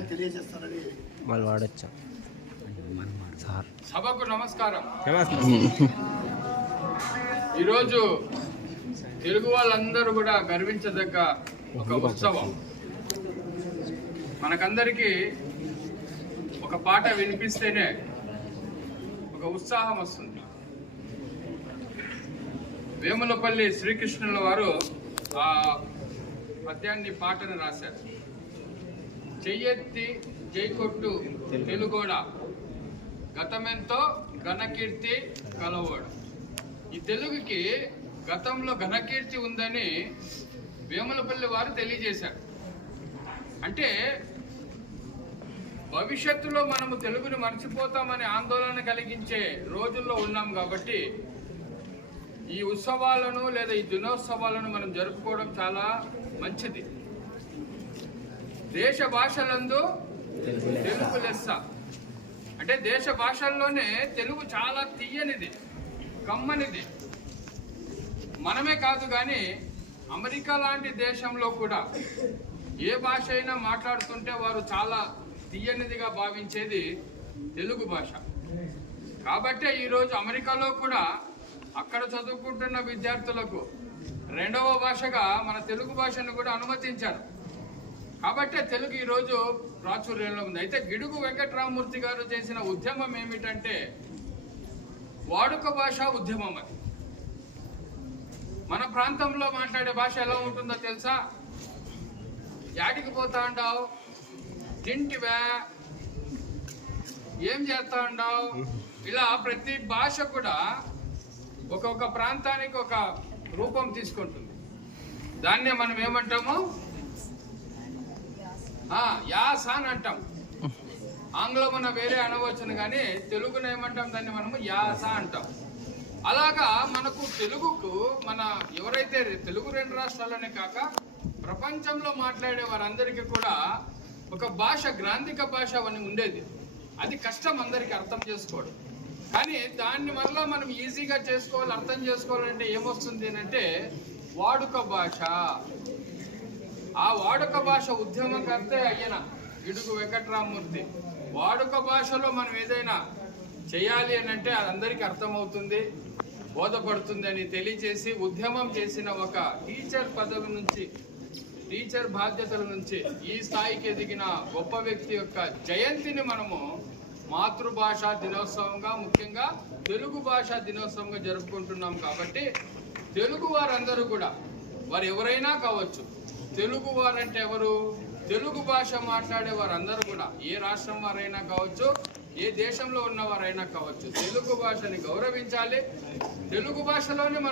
విషయాలు తెలియజేస్తారని వాళ్ళు వాడచ్చా సార్. సభకు నమస్కారం. ఈరోజు తెలుగు వాళ్ళందరూ కూడా గర్వించదగ్గ ఒక ఉత్సవం. మనకందరికీ ఒక పాట వినిపిస్తేనే ఒక ఉత్సాహం వస్తుంది. వేములపల్లి శ్రీకృష్ణుల వారు ఆ పద్యాన్ని పాటను రాశారు. చెయ్యెత్తి జైకొట్టు తెలుగోడ, గతమెంతో ఘనకీర్తి కలవోడ. ఈ తెలుగుకి గతంలో ఘనకీర్తి ఉందని వేములపల్లి వారు తెలియజేశారు. అంటే భవిష్యత్తులో మనము తెలుగుని మర్చిపోతామని ఆందోళన కలిగించే రోజుల్లో ఉన్నాం. కాబట్టి ఈ ఉత్సవాలను లేదా ఈ దినోత్సవాలను మనం జరుపుకోవడం చాలా మంచిది. దేశ భాషలందు తెలుగు లెస్స. అంటే దేశ భాషల్లోనే తెలుగు చాలా తీయనిది, కమ్మనిది. మనమే కాదు కానీ అమెరికా లాంటి దేశంలో కూడా ఏ భాష అయినా మాట్లాడుతుంటే వారు చాలా తీయనిదిగా భావించేది తెలుగు భాష. కాబట్టే ఈరోజు అమెరికాలో కూడా అక్కడ చదువుకుంటున్న విద్యార్థులకు రెండవ భాషగా మన తెలుగు భాషను కూడా అనుమతించారు. కాబట్టే తెలుగు ఈరోజు ప్రాచుర్యంలో ఉంది. అయితే గిడుగు వెంకట్రామమూర్తి గారు చేసిన ఉద్యమం ఏమిటంటే వాడుక భాష ఉద్యమం. అది మన ప్రాంతంలో మాట్లాడే భాష ఎలా ఉంటుందో తెలుసా? యాడికి పోతా ఉండావు, తింటివా, ఏం చేస్తా ఉండావు, ఇలా ప్రతి భాష కూడా ఒక్కొక్క ప్రాంతానికి ఒక రూపం తీసుకుంటుంది. దాన్నే మనం ఏమంటాము? యాస అని అంటాం. ఆంగ్లం అన్న వేరే అనవచ్చును కానీ తెలుగును ఏమంటాం? దాన్ని మనము యాస అంటాం. అలాగా మనకు తెలుగుకు మన ఎవరైతే తెలుగు రెండు రాష్ట్రాలనే కాక ప్రపంచంలో మాట్లాడే వారందరికీ కూడా ఒక భాష, గ్రాంధిక భాష అని ఉండేది. అది కష్టం అందరికీ అర్థం చేసుకోవడం. కానీ దాన్ని మరలా మనం ఈజీగా చేసుకోవాలి, అర్థం చేసుకోవాలంటే ఏమొస్తుంది అంటే వాడుక భాష. ఆ వాడుక భాష ఉద్యమకర్తే అయ్యన గిడుగు వెంకట్రామమూర్తి. వాడుక భాషలో మనం ఏదైనా చేయాలి అని అంటే అది అందరికీ అర్థమవుతుంది, బోధపడుతుంది అని తెలియజేసి ఉద్యమం చేసిన ఒక టీచర్ పదవి నుంచి, టీచర్ బాధ్యతల నుంచి ఈ స్థాయికి ఎదిగిన గొప్ప వ్యక్తి యొక్క జయంతిని మనము మాతృభాష దినోత్సవంగా, ముఖ్యంగా తెలుగు భాష దినోత్సవంగా జరుపుకుంటున్నాం. కాబట్టి తెలుగు వారందరూ కూడా, వారు ఎవరైనా కావచ్చు, తెలుగు వారంటే ఎవరు? తెలుగు భాష మాట్లాడే వారందరూ కూడా ఏ రాష్ట్రం వారైనా కావచ్చు, ఏ దేశంలో ఉన్నవారైనా కావచ్చు, తెలుగు భాషని గౌరవించాలి. తెలుగు భాషలోనే మనం